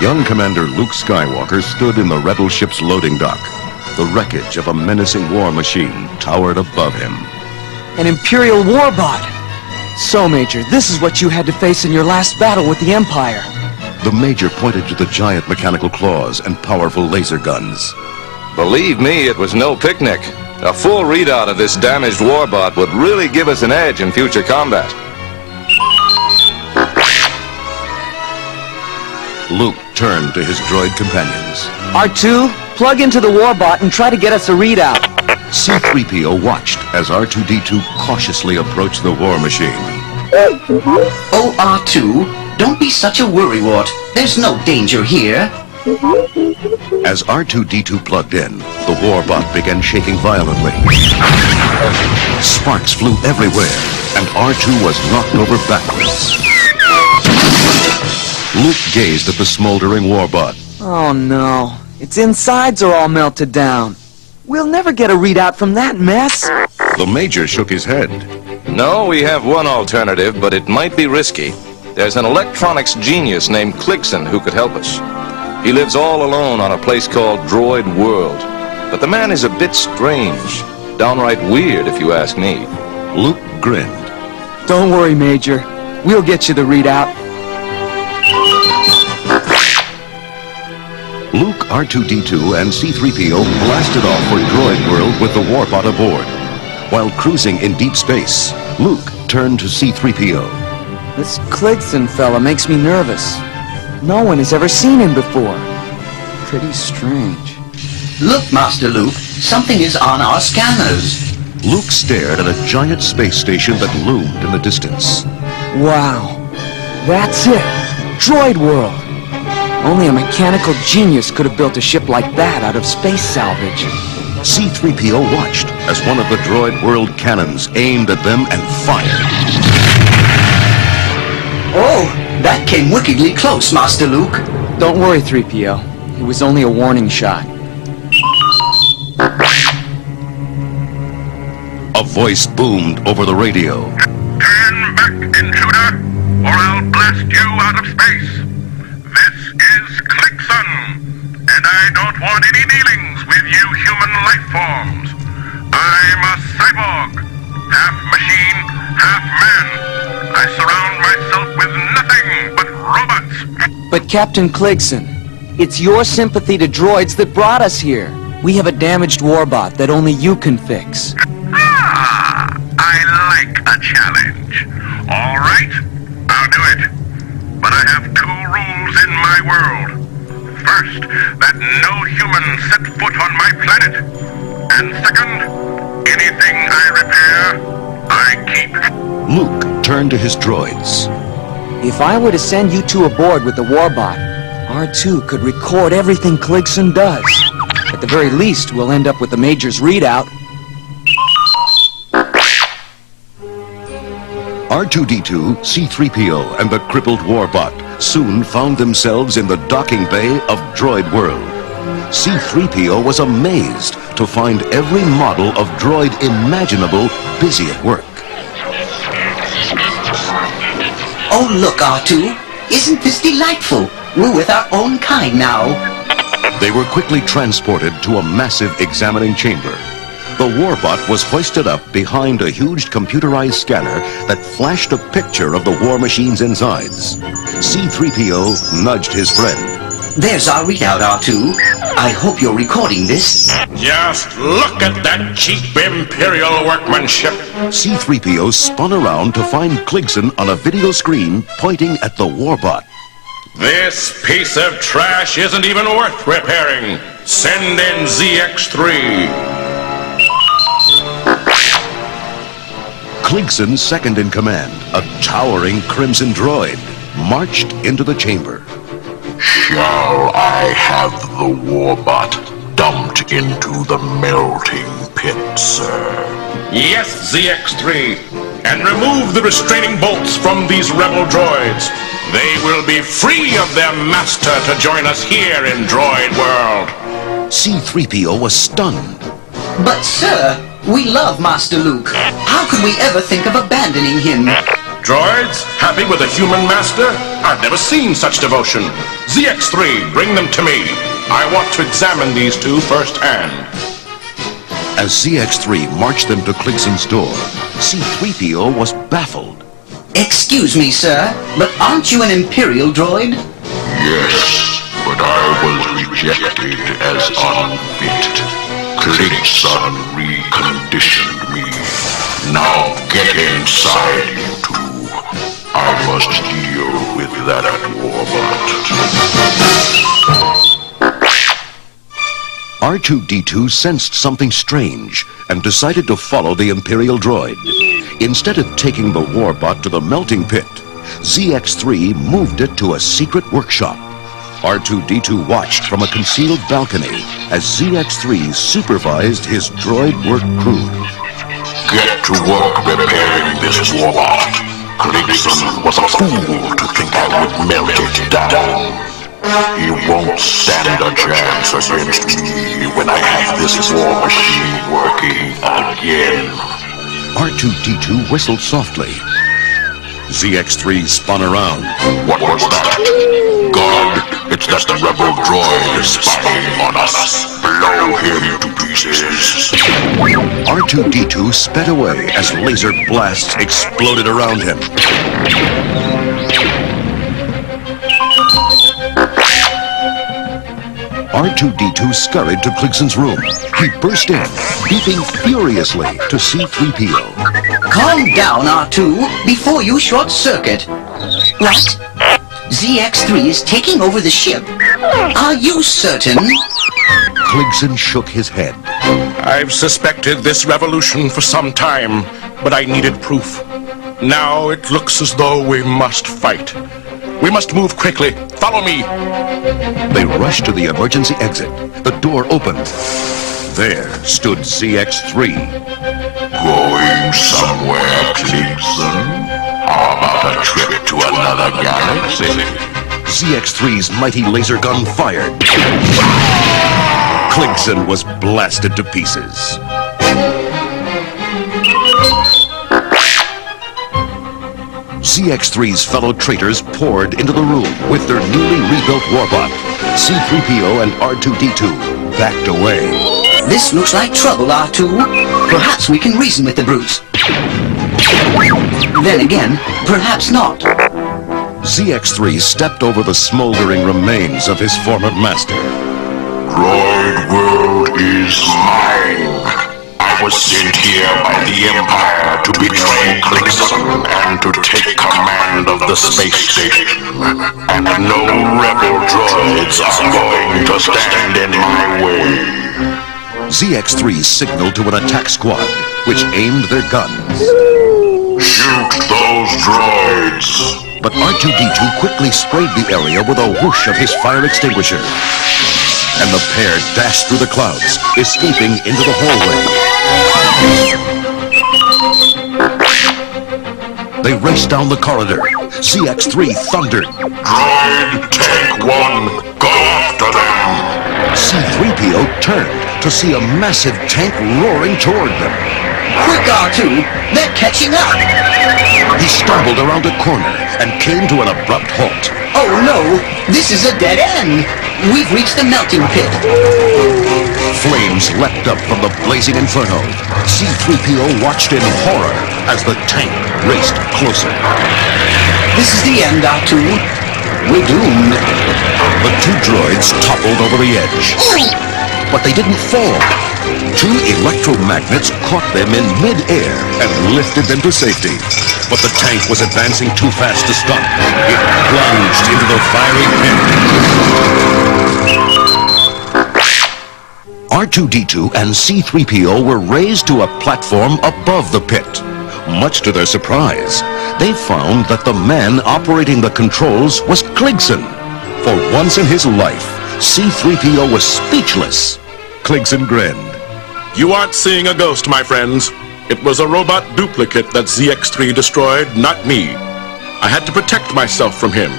Young Commander Luke Skywalker stood in the rebel ship's loading dock. The wreckage of a menacing war machine towered above him. An Imperial warbot! So, Major, this is what you had to face in your last battle with the Empire. The Major pointed to the giant mechanical claws and powerful laser guns. Believe me, it was no picnic. A full readout of this damaged warbot would really give us an edge in future combat. Luke turned to his droid companions. R2, plug into the warbot and try to get us a readout. C-3PO watched as R2-D2 cautiously approached the war machine. Oh, R2, don't be such a worrywart. There's no danger here. As R2-D2 plugged in, the warbot began shaking violently. Sparks flew everywhere, and R2 was knocked over backwards. Luke gazed at the smoldering warbot. Oh no, its insides are all melted down. We'll never get a readout from that mess. The Major shook his head. No, we have one alternative, but it might be risky. There's an electronics genius named Cligson who could help us. He lives all alone on a place called Droid World. But the man is a bit strange. Downright weird, if you ask me. Luke grinned. Don't worry, Major. We'll get you the readout. Luke, R2-D2, and C-3PO blasted off for Droid World with the warbot aboard. While cruising in deep space, Luke turned to C-3PO. This Cligson fella makes me nervous. No one has ever seen him before. Pretty strange. Look, Master Luke, something is on our scanners. Luke stared at a giant space station that loomed in the distance. Wow. That's it. Droid World. Only a mechanical genius could have built a ship like that out of space salvage. C-3PO watched as one of the Droid World cannons aimed at them and fired. Oh, that came wickedly close, Master Luke. Don't worry, 3PO. It was only a warning shot. A voice boomed over the radio. Turn back, intruder, or I'll blast you out of space. This is Cligson, and I don't want any dealings with you human life forms. I'm a cyborg, half machine, half man. I surround myself with nothing but robots. But Captain Cligson, it's your sympathy to droids that brought us here. We have a damaged warbot that only you can fix. Ah, I like a challenge. All right, I'll do it. But I have two rules in my world. First, that no human set foot on my planet. And second, anything I repair, I keep. Luke turned to his droids. If I were to send you two aboard with the warbot, R2 could record everything Cligson does. At the very least, we'll end up with the Major's readout. R2-D2, C-3PO, and the crippled warbot soon found themselves in the docking bay of Droid World. C-3PO was amazed to find every model of droid imaginable busy at work. Oh, look, R2. Isn't this delightful? We're with our own kind now. They were quickly transported to a massive examining chamber. The warbot was hoisted up behind a huge computerized scanner that flashed a picture of the war machine's insides. C-3PO nudged his friend. There's our readout, R2. I hope you're recording this. Just look at that cheap Imperial workmanship. C-3PO spun around to find Cligson on a video screen pointing at the warbot. This piece of trash isn't even worth repairing. Send in ZX3. Cligson, second in command, a towering crimson droid, marched into the chamber. Shall I have the warbot dumped into the melting pit, sir? Yes, ZX3. And remove the restraining bolts from these rebel droids. They will be free of their master to join us here in Droid World. C-3PO was stunned. But, sir, we love Master Luke. How could we ever think of abandoning him? Droids, happy with a human master? I've never seen such devotion. ZX3, bring them to me. I want to examine these two firsthand. As ZX3 marched them to Kligson's door, C-3PO was baffled. Excuse me, sir, but aren't you an Imperial droid? Yes, but I was rejected as unfit. Kligson reconditioned me. Now get inside, you two. I must deal with that warbot. R2-D2 sensed something strange and decided to follow the Imperial droid. Instead of taking the warbot to the melting pit, ZX3 moved it to a secret workshop. R2-D2 watched from a concealed balcony as ZX3 supervised his droid work crew. Get to work repairing this warbot. Kligson was a fool to think I would melt it down. He won't stand a chance against me when I have this war machine working again. R2-D2 whistled softly. ZX3 spun around. What was that? God, it's just a rebel droid spying on us. Blow him to pieces. R2-D2 sped away as laser blasts exploded around him. R2-D2 scurried to Kligson's room. He burst in, beeping furiously to C-3PO. Calm down, R2, before you short-circuit. What? ZX3 is taking over the ship. Are you certain? Kligson shook his head. I've suspected this revolution for some time, but I needed proof. Now it looks as though we must fight. We must move quickly. Follow me. They rushed to the emergency exit. The door opened. There stood ZX3. Going somewhere, Kligson? How about a trip to another galaxy? ZX3's mighty laser gun fired. Kligson was blasted to pieces. ZX3's fellow traitors poured into the room with their newly rebuilt warbot. C-3PO and R2-D2 backed away. This looks like trouble, R2. Perhaps we can reason with the brutes. Then again, perhaps not. ZX3 stepped over the smoldering remains of his former master. Droid world is mine. I was sent here by the Empire to betray Kligson and to take command of the space station. And no rebel droids are going to stand in my way. ZX3 signaled to an attack squad, which aimed their guns. Shoot those droids! But R2-D2 quickly sprayed the area with a whoosh of his fire extinguisher. And the pair dashed through the clouds, escaping into the hallway. They raced down the corridor. ZX3 thundered. Droid Tank 1, go after them! C-3PO turned to see a massive tank roaring toward them. Quick, R2! They're catching up! He stumbled around a corner and came to an abrupt halt. Oh no! This is a dead end! We've reached the melting pit. Flames leapt up from the blazing inferno. C-3PO watched in horror as the tank raced closer. This is the end, R2. We're doomed. The two droids toppled over the edge. But they didn't fall. Two electromagnets caught them in mid-air and lifted them to safety. But the tank was advancing too fast to stop. It plunged into the fiery pit. R2-D2 and C-3PO were raised to a platform above the pit. Much to their surprise, they found that the man operating the controls was Kligson. For once in his life, C-3PO was speechless. Kligson grinned. You aren't seeing a ghost, my friends. It was a robot duplicate that ZX3 destroyed, not me. I had to protect myself from him.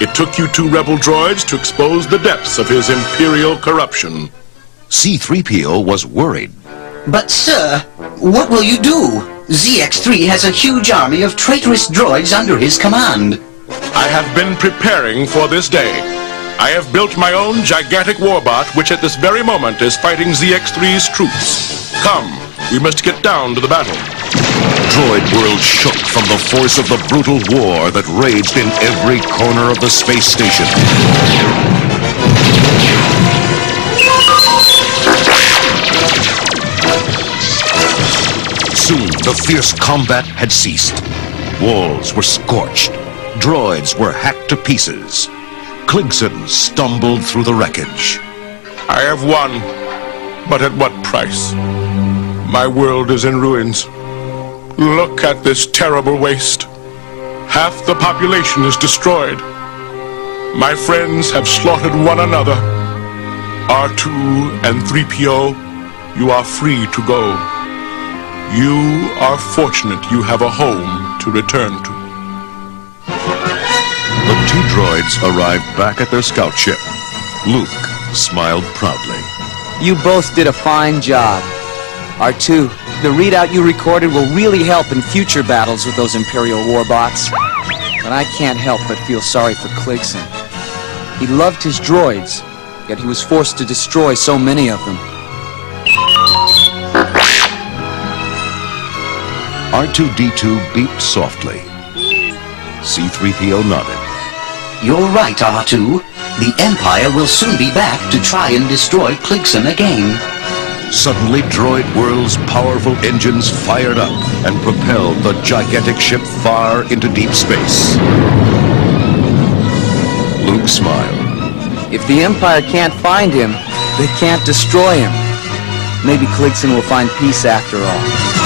It took you two rebel droids to expose the depths of his imperial corruption. C-3PO was worried. But, sir, what will you do? ZX3 has a huge army of traitorous droids under his command. I have been preparing for this day. I have built my own gigantic warbot, which at this very moment is fighting ZX3's troops. Come, we must get down to the battle. Droid World shook from the force of the brutal war that raged in every corner of the space station. Soon, the fierce combat had ceased. Walls were scorched. Droids were hacked to pieces. Kligson stumbled through the wreckage. I have won, but at what price? My world is in ruins. Look at this terrible waste. Half the population is destroyed. My friends have slaughtered one another. R2 and 3PO, you are free to go. You are fortunate you have a home to return to. The two droids arrived back at their scout ship. Luke smiled proudly. You both did a fine job. R2, the readout you recorded will really help in future battles with those Imperial warbots. But I can't help but feel sorry for Kligson. He loved his droids, yet he was forced to destroy so many of them. R2-D2 beeped softly. C-3PO nodded. You're right, R2. The Empire will soon be back to try and destroy Kligson again. Suddenly, Droid World's powerful engines fired up and propelled the gigantic ship far into deep space. Luke smiled. If the Empire can't find him, they can't destroy him. Maybe Kligson will find peace after all.